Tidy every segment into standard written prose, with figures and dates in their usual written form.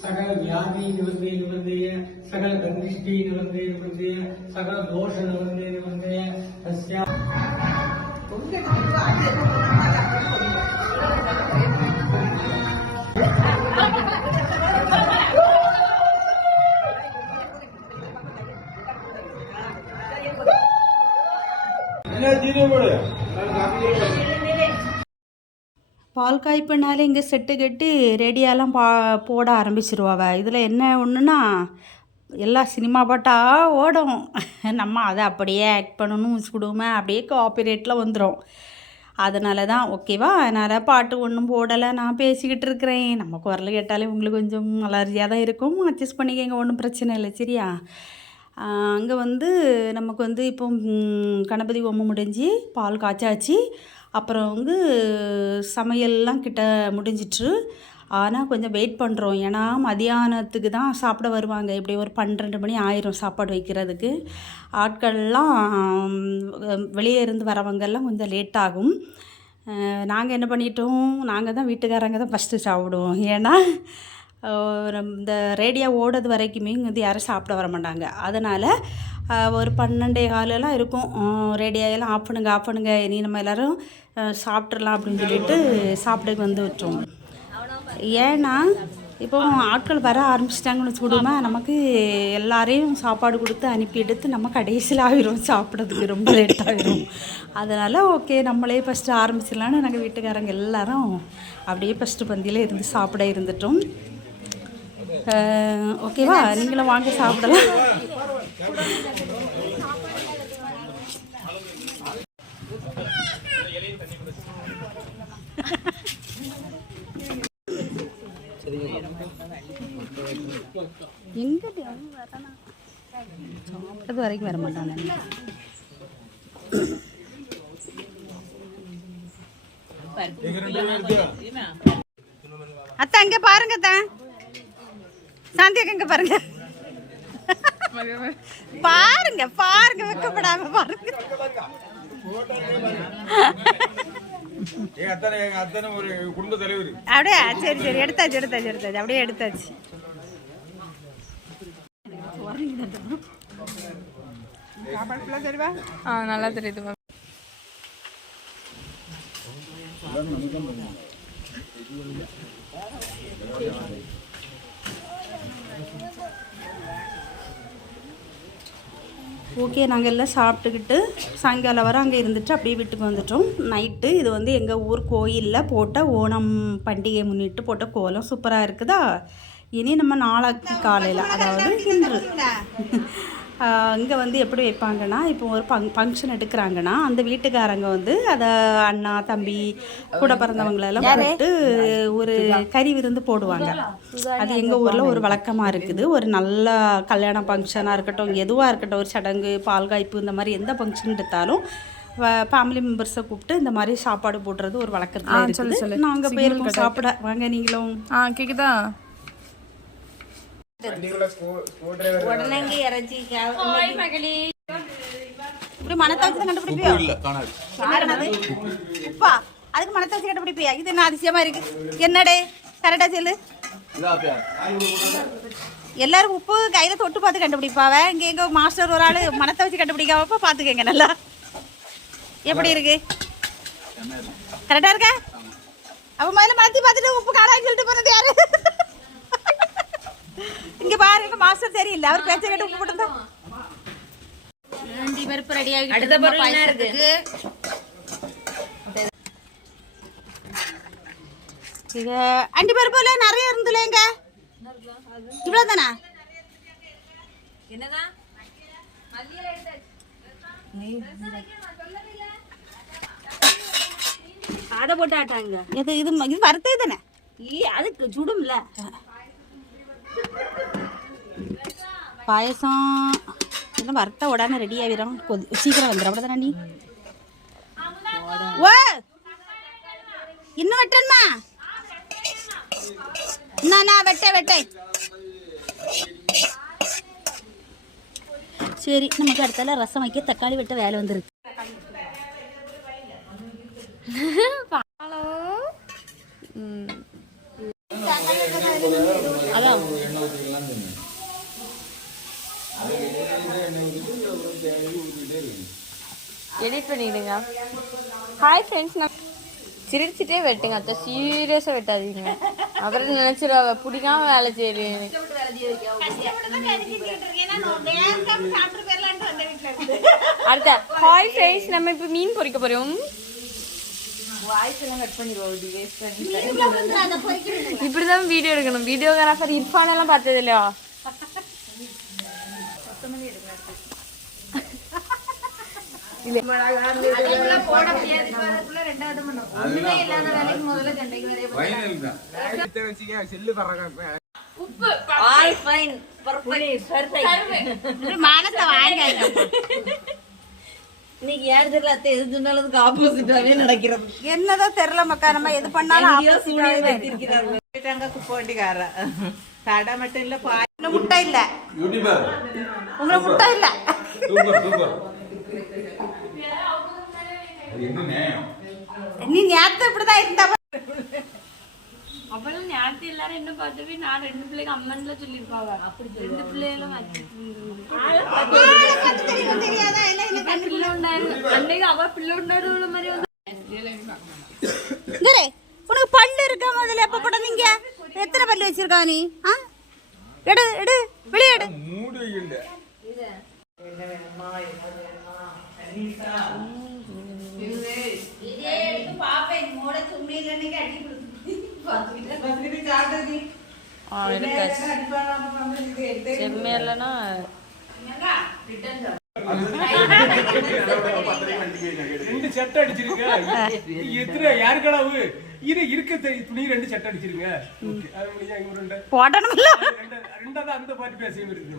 सकल व्याधि निवृत्ते सकल दृष्टि निवृत्ते सकल दोष निवृत्ते பால் காய்ப்புனாலே இங்கே செட்டு கட்டி ரெடியாலாம் போட ஆரம்பிச்சிருவாவ. இதில் என்ன ஒன்றுனா எல்லா சினிமா பாட்டாக ஓடும். நம்ம அதை அப்படியே ஆக்ட் பண்ணணும் சுடுமே அப்படியே காப்பிரைட்டில் வந்துடும். அதனால தான் ஓகேவா. அதனால் பாட்டு ஒன்றும் போடலை, நான் பேசிக்கிட்டு இருக்கிறேன். நம்ம குரல் கேட்டாலே உங்களுக்கு கொஞ்சம் அலர்ஜியாக தான் இருக்கும், அட்ஜஸ்ட் பண்ணிக்கங்க, ஒன்றும் பிரச்சனை இல்லை சரியா. அங்கே நமக்கு இப்போ கணபதி ஹோமம் முடிஞ்சு பால் காய்ச்சாச்சு. அப்புறம் சமையல்லாம் கிட்ட முடிஞ்சிட்டு. ஆனால் கொஞ்சம் வெயிட் பண்ணுறோம், ஏன்னா மதியானத்துக்கு தான் சாப்பிட வருவாங்க. இப்படி ஒரு 12 மணி ஆயிரும் சாப்பாடு வைக்கிறதுக்கு. ஆட்கள்லாம் வெளியே இருந்து வரவங்கெல்லாம் கொஞ்சம் லேட் ஆகும். நாங்கள் என்ன பண்ணிட்டோம், நாங்கள் தான் வீட்டுக்காரங்க தான் ஃபஸ்ட்டு சாப்பிடுவோம். ஏன்னா இந்த ரேடியோ ஓடுறது வரைக்குமே யாரும் சாப்பிட வர மாட்டாங்க. அதனால் ஒரு 12:15 இருக்கும். ரேடியோயெல்லாம் ஆஃப் பண்ணுங்க இனி நம்ம எல்லோரும் சாப்பிட்றலாம் அப்படின்னு சொல்லிட்டு சாப்பிட விட்டோம். ஏன்னா இப்போ ஆட்கள் வர ஆரம்பிச்சிட்டாங்கன்னு வச்சுக்கூடுமா, நமக்கு எல்லாரையும் சாப்பாடு கொடுத்து அனுப்பி எடுத்து நம்ம கடைசியில் ஆகிரும், சாப்பிட்றதுக்கு ரொம்ப லேட் ஆகிரும். அதனால் ஓகே நம்மளே ஃபஸ்ட்டு ஆரம்பிச்சிடலான்னு நாங்கள் வீட்டுக்காரங்க எல்லோரும் அப்படியே ஃபஸ்ட்டு பந்தியில் இருந்து சாப்பிட இருந்துட்டோம். ஓகேவா, நீங்களும் வாங்க சாப்பிடலாம். எங்க சாப்பிட்டது வரைக்கும் வர மாட்டாங்க. அத்தா இங்க பாருங்க, சாந்தியா இங்க பாருங்க, பாருங்க பாருங்க, வெக்கப்படாம பாருங்க. அப்படியே சரி சரி எடுத்தாச்சு அப்படியே எடுத்தாச்சு. நல்லா தெரியுது. ஓகே, நாங்கள் எல்லாம் சாப்பிட்டுக்கிட்டு சாயங்காலம் வர அங்கே இருந்துட்டு அப்படியே வீட்டுக்கு வந்துட்டோம். நைட்டு இது எங்கள் ஊர் கோயிலில் போட்ட ஓணம் பண்டிகை முன்னிட்டு போட்ட கோலம் சூப்பராக இருக்குதா. இனி நம்ம நாளைக்கு காலையில், அதாவது இன்று இங்கே எப்படி வைப்பாங்கன்னா, இப்போ ஒரு ஃபங்க்ஷன் எடுக்கிறாங்கன்னா அந்த வீட்டுக்காரங்க அதை அண்ணா தம்பி கூட பிறந்தவங்களெல்லாம் போட்டு ஒரு கறி விருந்து போடுவாங்க. அது எங்கள் ஊரில் ஒரு வழக்கமாக இருக்குது. ஒரு நல்ல கல்யாண ஃபங்க்ஷனாக இருக்கட்டும், எதுவாக இருக்கட்டும், ஒரு சடங்கு, பால் காய்ப்பு, இந்த மாதிரி எந்த ஃபங்க்ஷன் எடுத்தாலும் ஃபேமிலி மெம்பர்ஸை கூப்பிட்டு இந்த மாதிரி சாப்பாடு போடுறது ஒரு வழக்கத்தில் இருக்குது. நாங்கள் போயிருக்கோம் சாப்பிட. வாங்க நீங்களும். கேக்குதா? அதுக்கு மனத்தை வச்சு கண்டுபிடிப்பியா? இது என்ன அதிசயமா இருக்கு? என்னடே கரெக்டா சொல்லு. எல்லாரும் உப்பு கையில தொட்டு பார்த்து கண்டுபிடிப்பாவ. இங்க எங்க மாஸ்டர் ஒரு ஆளு மனத்தை வச்சு கண்டுபிடிக்காம பாத்துக்கங்க. நல்லா எப்படி இருக்கு? கரெக்டா இருக்கா? அப்ப முதல்ல மனத்தை பார்த்துட்டு உப்பு காணான்னு சொல்லிட்டு போனது யாரு? இங்க பாருங்க, மாஸ்டர் தெரியல, அவர் பேச்ச கேட்டு உப்பு போட்டுருந்தா. பருப்பு ரெடி ஆகி அடுத்த பருப்பு என்ன இருக்கு? இது அண்டி பருப்புல நிறைய இருந்துலேங்க. இவ்வளவு தானா? என்னதான் மல்லியில எடுத்தாச்சு. அட போட்டு ஆட்டாங்க. இது வறுத்தது தானே? அதுக்கு சுடும்ல. பாயசம் இதெல்லாம் வறுத்த உடனே ரெடி ஆகிடும், சீக்கிரம் வந்துடும். அப்படி தானே? ஓ இன்னும் வெட்டணுமா? நான் வெட்டேன். சரி, நமக்கு அடுத்தால ரசம் வைக்க தக்காளி வெட்ட வேலை வந்துருக்கு. அதான் எடிட் பண்ணிடுங்க. ஹாய் ஃப்ரெண்ட்ஸ், நான் சிரிச்சுட்டே வெட்டுங்க அத்தை, சீரியஸாக வெட்டாதீங்க. அப்புறம் நினச்சிடுவாங்க பிடிக்காம வேலை செய்யறேன்னு. அடுத்த ஹாய் ஃப்ரெண்ட்ஸ், நம்ம இப்போ மீன் பொரிக்க போகிறோம். இப்படிதான் வீடியோ எடுக்கணும். வீடியோகிராஃபர் இர்ஃபான் எல்லாம் பார்த்தது இல்லையா? இன்னைக்கு யாரு தெரியல அத்தை, எது சொன்னாலும் ஆப்போசிட்டாவே நடக்கிறது. என்னதான் தெரியல மக்கா, நம்ம எது பண்ணாலும் குப்பை வண்டிக்கார கடை மட்டும் இல்ல, முட்டை இல்ல, உங்களை முட்டை இல்ல. நீ நேரத்தை இப்படிதான் இருந்தா அப்பெல்லாம் நேரத்தை எல்லாரும் என்ன பார்த்துவே நான் 2 பிள்ளைங்க அம்மன்ல சொல்லியிருப்பாங்க. அப்படி 2 பிள்ளைகளும் அன்னைக்கு அவ பிள்ளை உண்டாடு மாதிரி வந்து. உனக்கு பல்லு இருக்கா? முதல்ல எப்ப போட்டீங்க? எத்தனை பல்லு வச்சிருக்கா நீ? எடு எடு, வெளியேடு. செம்மையிலனா ரெண்டு சட்டை அடிச்சிருங்க. எத்தனை யாரு கனவு இது இருக்க துணி? 2 சட்டை அடிச்சிருங்க. போடணும்ல. ரெண்டாவது அந்த பாட்டு பேசியும் இருக்கு.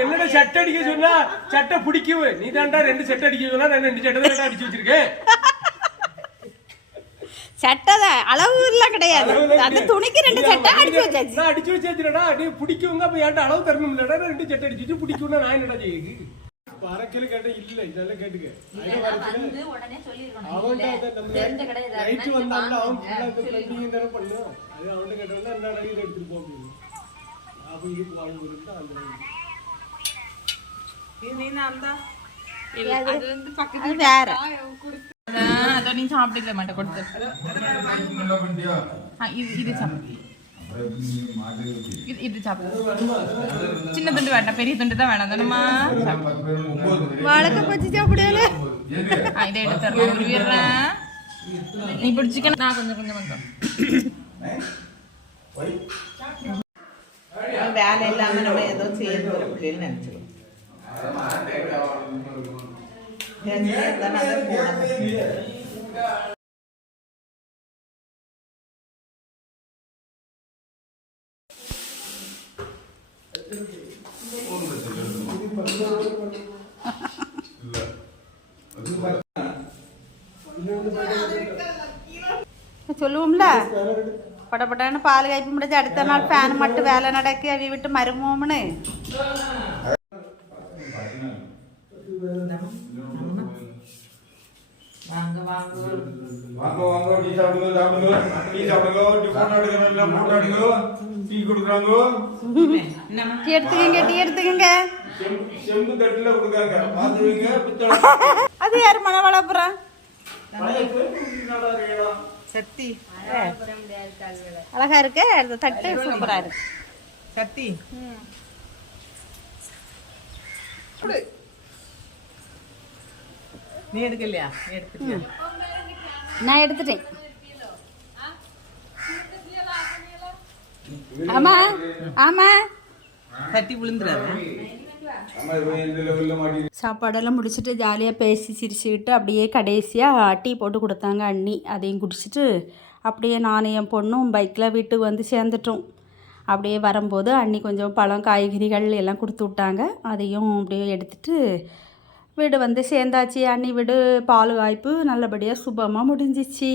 என்னடா சட்டை அடிக்க சொன்னா சட்டை பிடிக்கும். நீ தாண்டா 2 சட்டை அடிக்க சொன்னா நான் 2 சட்டை தான் அடிச்சு வச்சிருக்கேன். சட்டை அளவு எல்லாம் கிடையாது, அந்த துணிக்கு 2 சட்டை அடிச்சு வச்சாச்சு. நான் அடிச்சு வச்சாச்சுடா. நீ பிடிக்குங்க, அப்ப என்கிட்ட அளவு தரணும் இல்லடா. 2 சட்டை அடிச்சுட்டு பிடிக்கும்னா நான் என்னடா செய்யுது? பறக்கல கேட்ட இல்ல, இதெல்லாம் கேட்டுக்க. அவன் நைட்டு வந்தாங்க, அவன் பண்ணும். அது அவன்கிட்ட கேட்டா என்ன அடியில் எடுத்துட்டு போ அப்படின்னு. அப்ப இதுக்கு வாழ்ந்துருந்தா அந்த வேற அதை நீ சாப்பிட்டுக்க மாட்டேன் கொடுத்து. இது சாப்பிடு, இது சாப்பிடு. சின்ன துண்டு வேண்டாம், பெரிய துண்டு தான் வேணாம் தானம்மா. வழக்க பச்சு சாப்பிடல. இதை எடுத்துறேன், உருவிடுறேன். நீ பிடிச்சிக்க, நான் கொஞ்சம் கொஞ்சம் வந்தோம். வேலை இல்லாம நம்ம ஏதோ செய்யறது அப்படின்னு நினைச்சிடும். சொல்லுவோம்ல, படப்பட்டான்னு பால் காய்ப்பு முடிஞ்சு அடுத்த நாள் ஃபேன் மட்டும் வேலை நடக்கு, அவி விட்டு மருமோம்னு. எடுத்துக்கங்க. அது யாரு மனவளப்புறா? சக்தி அழகா இருக்கு, தட்டு சூப்பரா இருக்கு. சக்தி நீ எடுக்கலையா? எடுத்துட்டியா? நான் எடுத்துட்டேன். ஆமா ஆமா, தட்டி விழுந்துடாது. சாப்பாடெல்லாம் முடிச்சுட்டு ஜாலியாக பேசி சிரிச்சுக்கிட்டு அப்படியே கடைசியாக டீ போட்டு கொடுத்தாங்க அண்ணி. அதையும் குடிச்சிட்டு அப்படியே நானும் என் பொண்ணும் பைக்கில் வீட்டுக்கு வந்து சேர்ந்துட்டோம். அப்படியே வரும்போது அண்ணி கொஞ்சம் பழம் காய்கறிகள் எல்லாம் கொடுத்து விட்டாங்க. அதையும் அப்படியே எடுத்துகிட்டு வீடு வந்து சேர்ந்தாச்சு. அண்ணி வீடு பால் காய்ப்பு நல்லபடியாக சுபமாக முடிஞ்சிச்சு.